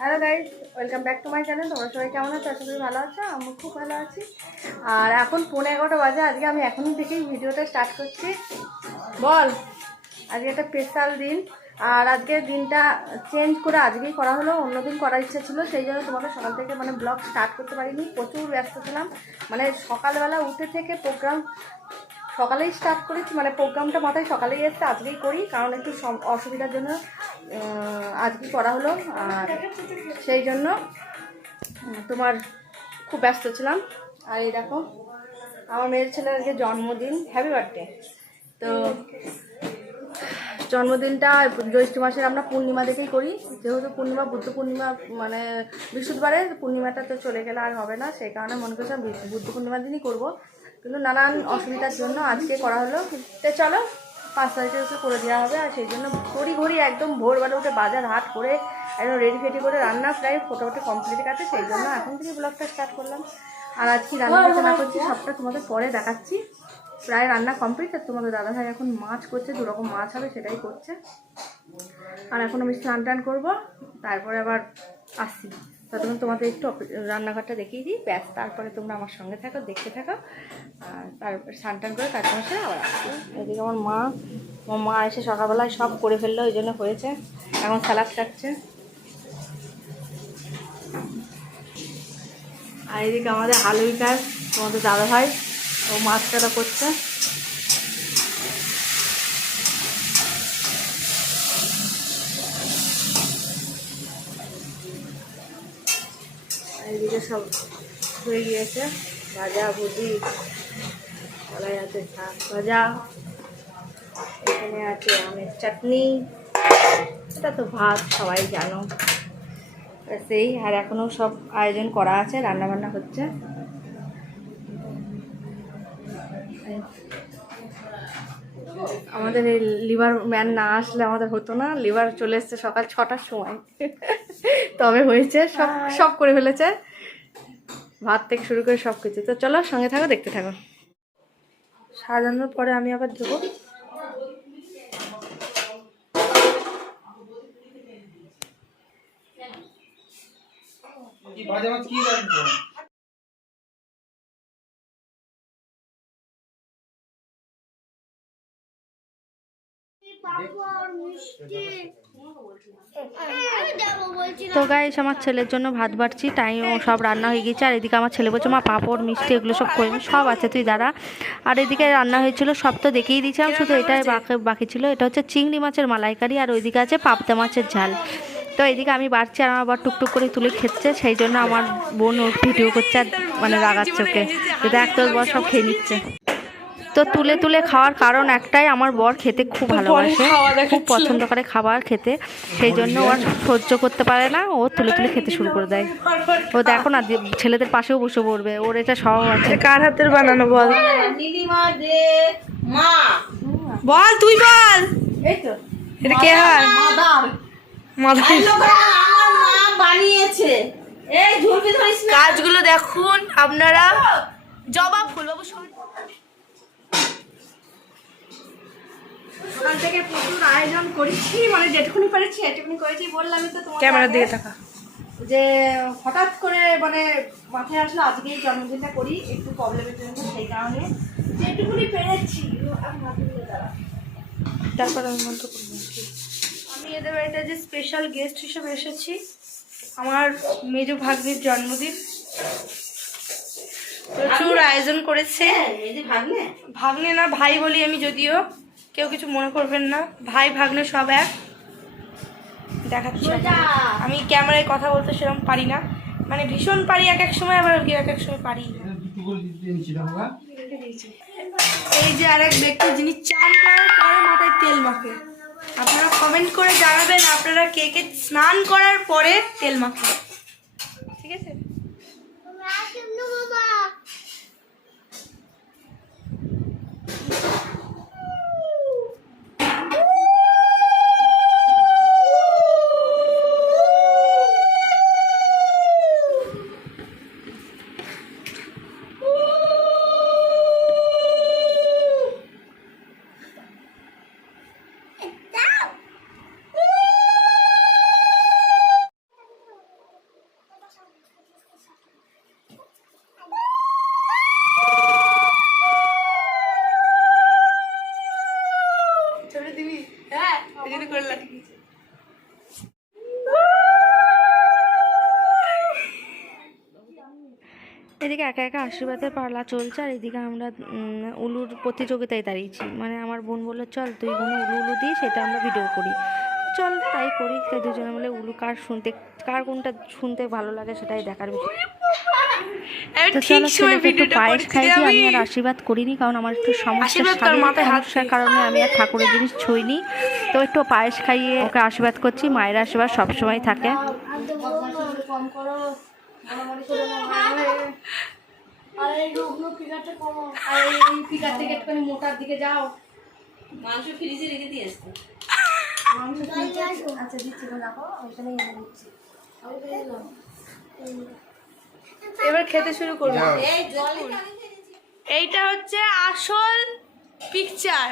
Hello guys, welcome back to my channel. তোমরা সবাই কেমন আছো? আশা করি ভালো আছো। আমি খুব ভালো আছি। আর এখন 11:15 বাজে। আজকে আমি এখনই থেকেই ভিডিওটা স্টার্ট করছি। বল, আজকে একটা স্পেশাল দিন। আর আজকের দিনটা চেঞ্জ করে আজকেই করা হলো। অন্যদিন করার ইচ্ছা ছিল, সেই জন্য তোমাকে সকাল থেকে ব্লগ স্টার্ট করতে পারিনি। প্রচুর ব্যস্ত ছিলাম। সকালবেলা উঠে থেকে প্রোগ্রাম সকালেই স্টার্ট করেছি, প্রোগ্রামটা মাথায় সকালেই এসছে, আজকেই করি, কারণ একটু অসুবিধার জন্য আজকেই করা হলো। আর সেই জন্য তোমার খুব ব্যস্ত ছিলাম। আর এই দেখো, আমার মেয়ের ছেলের আজকে জন্মদিন, হ্যাপি বার্থডে। তো জন্মদিনটা জ্যৈষ্ঠ মাসের আমরা পূর্ণিমা দেখেই করি, যেহেতু পূর্ণিমা বুদ্ধ পূর্ণিমা বৃহস্পতিবারে পূর্ণিমাটা তো চলে গেলে আর হবে না, সেই কারণে মনে করছিলাম বুদ্ধ পূর্ণিমার দিনই করবো, কিন্তু নানান অসুবিধার জন্য আজকে করা হলো। তো চলো 5 তারিখে উঠে করে দেওয়া হবে। আর সেই জন্য ঘড়ি একদম ভোরবেলা উঠে বাজার হাট করে একদম রেডি ফেডি করে রান্না প্রায় ফটোফটো কমপ্লিট আছে, সেই জন্য এখন থেকে ব্লগটা স্টার্ট করলাম। আর আজকে রান্না করছি সবটা তোমাদের পরে দেখাচ্ছি। প্রায় রান্না কমপ্লিট। আর তোমাদের দাদাভাই এখন মাছ করছে, 2 রকম মাছ হবে, সেটাই করছে। আর এখন আমি স্নান টান করবো, তারপরে আবার আসছি। ততক্ষণ তোমাদের একটু রান্নাঘরটা দেখিয়ে দিই, ব্যাস। তারপরে তোমরা আমার সঙ্গে থাকো, দেখতে থাকো। আর তারপর স্নান টান করে কাজকর্ম সেরে আবার আসছি। এদিকে আমার মা এসে সকালবেলায় সব করে ফেললো, ওই জন্য হয়েছে। এখন স্যালাড কাটছে। আর এদিকে আমাদের হালুইকার তোমাদের দাদাভাই, ও মাছ কাটা করছে। এদিকে সব হয়ে গিয়েছে, ভাজা ভুজি, কলাই আছে শাক ভাজা, এখানে আছে আমের চাটনি, এটা তো ভাত সবাই জানো। সেই আর এখনও সব আয়োজন করা আছে, রান্নাবান্না হচ্ছে। আমাদের এই লিভার ম্যান না আসলে আমাদের হতো না। লিভার চলে এসছে সকাল 6টার সময়, তবে হয়েছে, সব করে ফেলেছে, ভাত থেকে শুরু করে সব কিছু। তো চলো সঙ্গে থাকো, দেখতে থাকো। সাজানোর পরে আমি আবার দেবো। তো গাইস, আমার ছেলের জন্য ভাত বাড়ছি, টাইম সব রান্না হয়ে গেছে। আর এদিকে আমার ছেলে বলছে, মা পাঁপড় মিষ্টি এগুলো সব করে সব আছে, তুই দাঁড়া। আর এদিকে রান্না হয়েছিল, সব তো দেখিয়ে দিয়েছিলাম, শুধু এটাই বাকি ছিল। এটা হচ্ছে চিংড়ি মাছের মালাইকারি, আর ওইদিকে আছে পাবদা মাছের ঝাল। তো এইদিকে আমি বাড়ছি, আর আমার আবার টুকটুক করে তুলে খেচ্ছে, সেই জন্য আমার বোন ওর ভিডিও করছে, আর রাগাচ্ছে ওকে, দেখ তোর বর সব খেয়ে নিচ্ছে। তো তুলে তুলে খাওয়ার কারণ একটাই, আমার বর খেতে খুব ভালোবাসে, খুব পছন্দ করে খাবার খেতে, সেই জন্য ও আর সহ্য করতে পারে না, ও তুলে তুলে খেতে শুরু করে দেয়। ও দেখো না, ছেলেদের পাশেও বসে পড়বে, ওর এটা স্বভাব আছে। কার হাতের বানানো বল? বল তুই বল। এই তো এটা কে হয়? বানিয়েছে। এই ঝুলবি ধরিস না। কাজগুলো দেখুন আপনারা। জবা ফুল বাবু সকাল থেকে প্রচুর আয়োজন করেছি, যেটুকুনি পেরেছি এটুকুনি করেছি। বললামই তো তোমার ক্যামেরার দিকে তাকা, যে হঠাৎ করে মাথায় আসলো আজকেই জন্মদিনটা করি, একটু প্রবলেমের জন্য, সেই কারণে যেটুকুনি পেরেছি। তারপর আমি মন্ত্র করবো। আমি এদের বাড়িতে যে স্পেশাল গেস্ট হিসেবে এসেছি, আমার মেজো ভাগ্নির জন্মদিন, প্রচুর আয়োজন করেছে। ভাগ্নে না, ভাই বলি আমি, যদিও কেউ কিছু মনে করবেন না, ভাই ভাগ্নে সব এক। দেখাচ্ছি, আমি ক্যামেরায় কথা বলতে সেরকম পারি না, ভীষণ পারি এক এক সময়, আবার এক এক সময় পারি। এই যে আরেক ব্যক্তি, যিনি চান করার পরে মাথায় তেল মাখে। আপনারা কমেন্ট করে জানাবেন আপনারা কে কে স্নান করার পরে তেল মাখে, ঠিক আছে? এদিকে একা একা আশীর্বাদের পালা চলছে, আর এদিকে আমরা উলুর প্রতিযোগিতায় দাঁড়িয়েছি। মানে আমার বোন বললো চল তুই কোনো উলু দিই, সেটা আমরা ভিডিও করি। চল তাই করি। তাই দুজনে মিলে উলু কার কোনটা শুনতে ভালো লাগে সেটাই দেখার বিষয়। তো চলো ছেলেকে একটু পায়েস খাইছি। আমি আর আশীর্বাদ করিনি, কারণ আমার একটু সমস্যার কারণে আমি আর ঠাকুরের জিনিস ছুঁইনি। তো একটু পায়েস খাইয়ে ওকে আশীর্বাদ করছি। মায়ের আশীর্বাদ সবসময় থাকে। মোটার দিকে যাও, মাংস ফ্রিজে রেখে দিয়ে আসতে। আচ্ছা দিচ্ছি, রাখো ওইখানে দিচ্ছি। এবার খেতে শুরু করবো। এইটা হচ্ছে আসল পিকচার।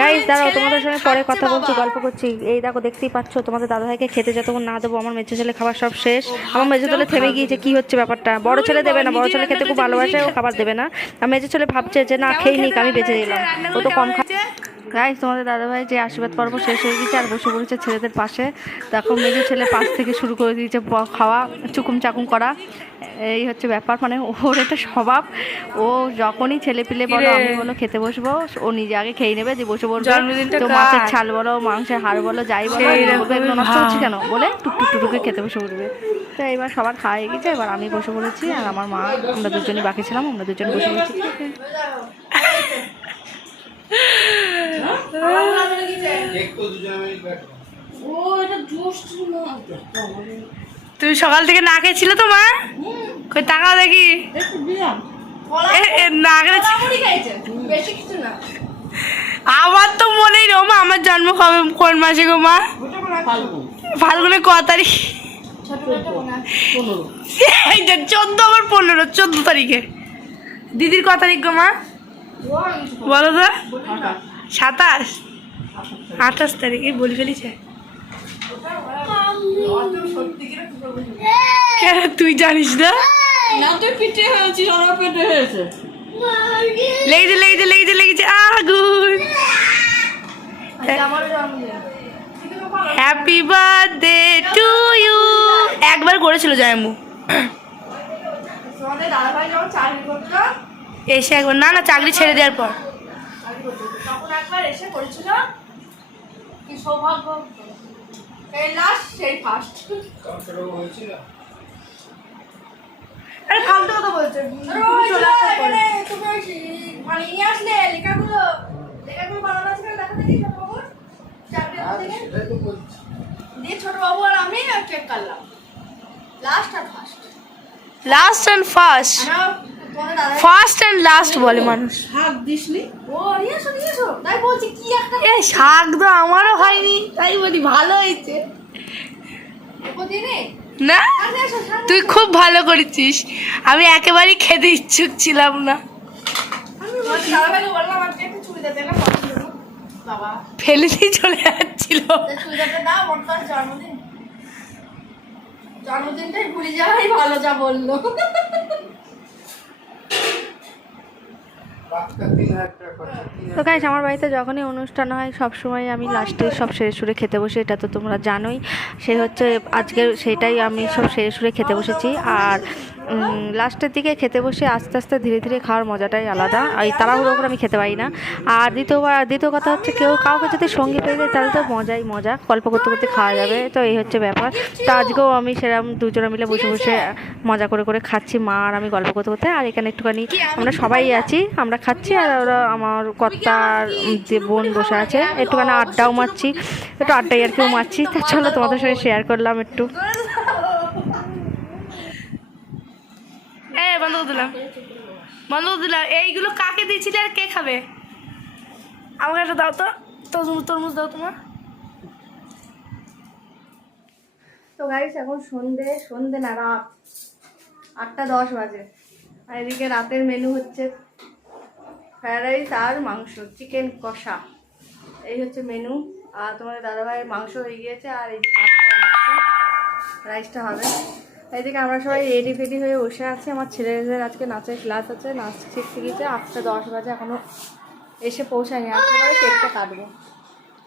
গাইস দাঁড়াও, তোমাদের সঙ্গে পরে কথা বলছি, গল্প করছি। এই দেখো দেখতেই পাচ্ছ, তোমাদের দাদাভাইকে খেতে যতক্ষণ না দেবো আমার মেজো ছেলে খাবার সব শেষ। আমার মেজো ছেলে থেমে গিয়েছে, কি হচ্ছে ব্যাপারটা। বড় ছেলে দেবে না, বড় ছেলে খেতে খুব ভালোবাসে, ও খাবার দেবে না। আর মেজো ছেলে ভাবছে যে না খেয়ে নিক, আমি বেঁচে দিলাম, ও তো কম খা। গাইস তোমাদের দাদাভাই যে আশীর্বাদ পর্ব শেষ হয়ে গেছে, আর বসে পড়েছে ছেলেদের পাশে। দেখো মেজো ছেলে পাশ থেকে শুরু করে দিয়েছে খাওয়া, চুকুম চাকুম করা। এই হচ্ছে ব্যাপার, মানে ওর একটা স্বভাব। ও যখনই ছেলে পিলে বলো আমি বলো খেতে বসবো, ও নিজে আগে খেয়ে নেবে, যে বসে পড়বে। তো মাছের ছাল বলো, মাংসের হাড় বলো, যাই বলো, এগুলো নষ্ট হচ্ছে কেন বলে টুকটুকে খেতে বসে পড়বে। তো এবার সবার খাওয়া হয়ে গেছে, এবার আমি বসে পড়েছি, আর আমার মা, আমরা দুজনই বাকি ছিলাম, আমরা দুজন বসে পড়েছি। তুমি সকাল থেকে না খেয়েছিলে তো মা? কই তাকাও দেখি। আমার তো মনেই নেই মা, আমার জন্ম কবে কোন মাসে গো মা? ফাল্গুনের ক তারিখ? 14, আমার 15, 14 তারিখে। দিদির ক তারিখ গো মা বলো তো? 27, 28 তারিখে বলে ফেলিছে। কেন তুই জানিস না? লেগেছে আগুন। হ্যাপি বার্থডে টু ইউ একবার করেছিল জয়মু, এসে একবার। না চাকরি ছেড়ে দেওয়ার পর তখন একবার এসে করেছিল। কি সৌভাগ্য, এই লাস্ট সেই ফার্স্ট। আরে ফালতু কথা বলছে। তুমি মানে নিয়ে আসলে লেখাগুলো বানানো আছে দেখা দেখি ছোট বাবু দিয়ে, ছোট বাবু আর আমি কেক কাটলাম। Last and first first and last বলে মানুষ। শাক দিসনি? ও নিয়ে এসো তাই বলছি। কি একটা শাক তো আমারও হয়নি, তাই বলি ভালো হয়েছে না। তুই খুব ভালো করেছিস, আমি একেবারেই খেতে ইচ্ছুক ছিলাম না। ফেলে দিয়ে চলে যাচ্ছিল। জন্মদিনটাই ভুলে যাওয়াই ভালো, যা বললো। তো গাইস আমার বাড়িতে যখনই অনুষ্ঠান হয় সবসময় আমি লাস্টে সব সেরে সুরে খেতে বসি, এটা তো তোমরা জানোই। সে হচ্ছে আজকে সেটাই, আমি সব সেরে সুরে খেতে বসেছি। আর লাস্টের দিকে খেতে বসে আস্তে আস্তে ধীরে ধীরে খাওয়ার মজাটাই আলাদা, এই তাড়াহুড়ো করে আমি খেতে পারি না। আর দ্বিতীয় কথা হচ্ছে কাউকে যদি সঙ্গী পেয়ে যায় তাহলে তো মজা, গল্প করতে করতে খাওয়া যাবে। তো এই হচ্ছে ব্যাপার। তো আজকেও আমি সেরকম দুজনে মিলে বসে বসে মজা করে খাচ্ছি, মা আর আমি গল্প করতে করতে। আর এখানে একটুখানি আমরা সবাই আছি, আমরা খাচ্ছি, আর ওরা আমার কর্তার যে বোন বসে আছে, একটুখানি আড্ডাও মারছি, একটু আড্ডাই আর কেউ মারছি। তা চলো তোমাদের সঙ্গে শেয়ার করলাম একটু। বন্ধ দিলাম। এইগুলো কাকে দিয়েছিলে আর কে খাবে? আমাকে একটা দাও তো, তরমুজ দাও তোমার। তো গাইস এখন সন্ধে না, রাত 8:10 বাজে। আর এদিকে রাতের মেনু হচ্ছে ফ্রাইড রাইস আর মাংস, চিকেন কষা। এই হচ্ছে মেনু। আর তোমাদের দাদাভাইয়ের মাংস হয়ে গিয়েছে, আর এই যে ভাতটা বানাচ্ছে, রাইসটা হবে। এইদিকে আমরা সবাই রেডি ফেডি হয়ে বসে আছি। আমার ছেলেদের আজকে নাচের ক্লাস আছে, নাচ শিখতে গিয়েছে। 8:10 বাজে, এখনও এসে পৌঁছায়নি। আসলে পরে কেকটা কাটবো।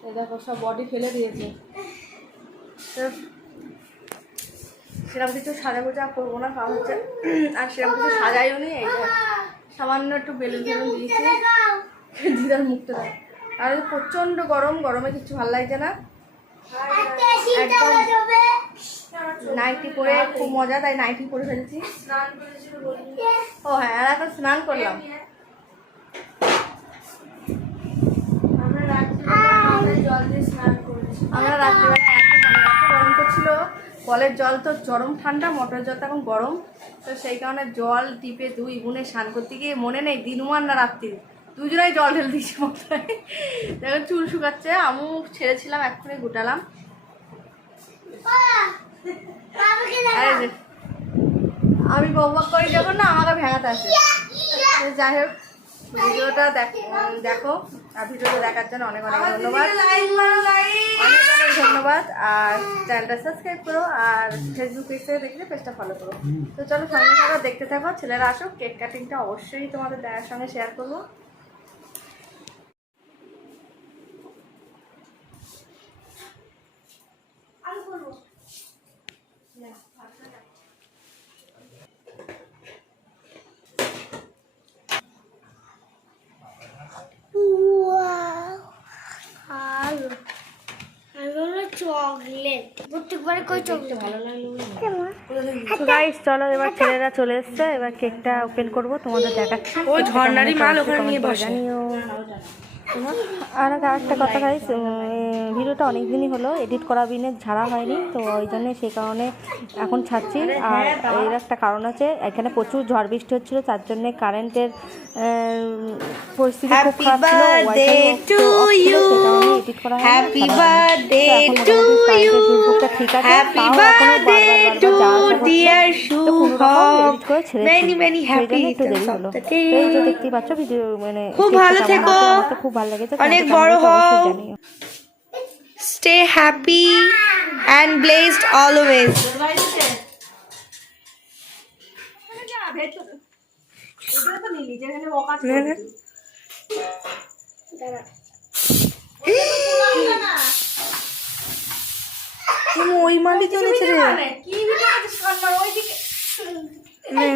এই দেখো সব বডি ফেলে দিয়েছে। সেরকম কিছু সাজাগোজা করবো না, কারণ হচ্ছে আর সেরকম কিছু সাজাইও নি। এই যে সামান্য একটু বেলুন টেলুন দিয়েছি দিদার মুখটা দেয়। আর প্রচণ্ড গরম, গরমে কিছু ভালো লাগছে না। একদম নাইটি পরে খুব মজা, তাই নাইটি পরে ফেলেছি। ও হ্যাঁ, আর এখন স্নান করলাম। আমরা রাত্রিবেলা এত গরম করছিল, কলের জল তো গরম ঠান্ডা, মোটরের জল তো এখন গরম, তো সেই কারণে জল টিপে দুই বোনে স্নান করতে গিয়ে মনে নেই দিনমান না রাত্রি দুজনেই জল ঢেলে দিয়েছি মাথায়। দেখো চুল শুকাচ্ছে, আমু ছেড়েছিলাম এক্ষুনি গুটালাম। আরে যে আমি বকবক করি যখন না আমাকে ভেঙাতে আসে। যাই হোক, ভিডিওটা দেখো আর ভিডিওটা দেখার জন্য অনেক অনেক ধন্যবাদ, অনেক অনেক ধন্যবাদ। আর চ্যানেলটা সাবস্ক্রাইব করো, আর ফেসবুক পেজ থেকে দেখলে পেজটা ফলো করো। তো চলো সামনে থাকো, দেখতে থাকো। ছেলেরা আসো, কেক কাটিংটা অবশ্যই তোমাদের দেখার সঙ্গে শেয়ার করবো। চকলেট প্রত্যেকবার কই চকলেট ভালো লাগলো। গাইস চলো, এবার ছেলেরা চলে এসছে, এবার কেকটা ওপেন করব, তোমাদের দেখাচ্ছি। ওই ঝর্ণারই মাল ওখানে নিয়ে বসে। জানিও। আর একটা কথা গাইস, ভিডিওটা অনেক দিনই হলো এডিট করা বিনে ছাড়া হয়নি, তো ওই জন্য সেই কারণে এখন ছাড়ছি। আর এর একটা কারণ আছে, এখানে প্রচুর ঝড় বৃষ্টি হচ্ছিল, তার জন্য কারেন্টের পরিস্থিতি খুব খারাপ ছিল, এডিট করা হয়নি। ফেসবুকটা ঠিক আছে, তাও এখনো বারবার যাওয়া আসা করছে, তো কোনো রকম এডিট করে ছেড়েছি, সেই জন্য একটু দেরি হলো। তো এই যে দেখতেই পাচ্ছ ভিডিও, মানে খুব ভালো থেকো, খুব ভালো লেগেছে, অনেক বড় হও, stay happy and blessed always. ওই মালি চলেছে রে,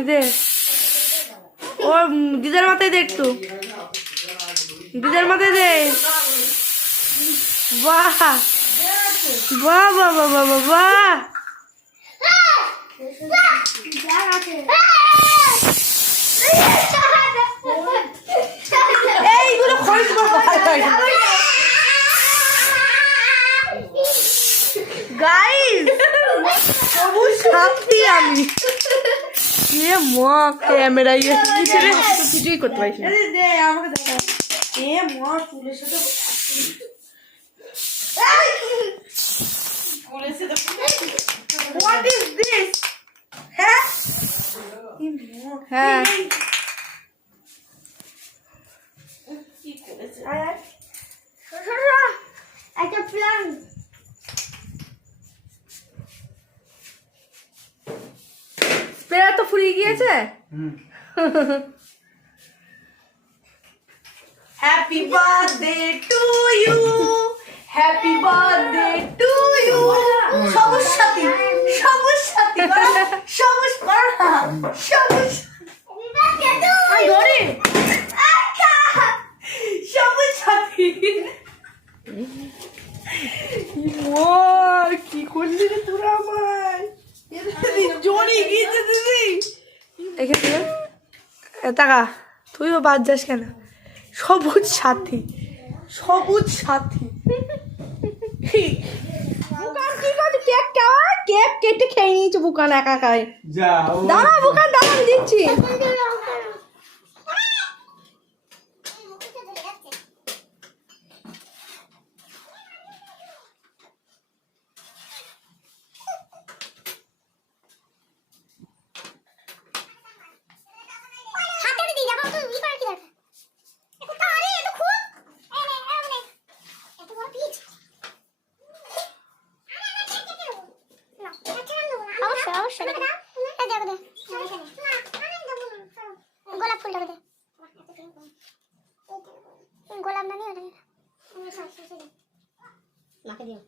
দে ও দিদার মাথায় দে, একটু দিদার মাথায় দে। বাহ বাহ বাহ বাহ বাহ বাহ, এইগুলো খরচ গাইস, সবুজ সাথী আমি এ মা ক্যামেরা কিছুই করতে পারিস না। এ মা ফুলের সাথে What is this? হ্যাঁ হ্যাঁ, একটা প্ল্যান স্প্রে তো ফুরিয়ে গিয়েছে। Happy birthday to you, happy birthday to you. Sabooj Sathi, সবুজ সাথী করো, সবুজ করো না, সবুজ সবুজ সাথী। কি করলি রে তোরা আমায়, জড়ি গিয়েছে দিদি। এখানে টাকা তুইও বাদ যাস কেন? সবুজ সাথী, সবুজ সাথী। বুকান কি করছে? কেকটা কেক কেটে খেয়ে নিয়েছে বুকান একা একাই। দাঁড়া বুকান, দাঁড়া আমি দিচ্ছি। গোলাপ ফুলটা দে, গোলাপ না নিয়ে মাকে দিও।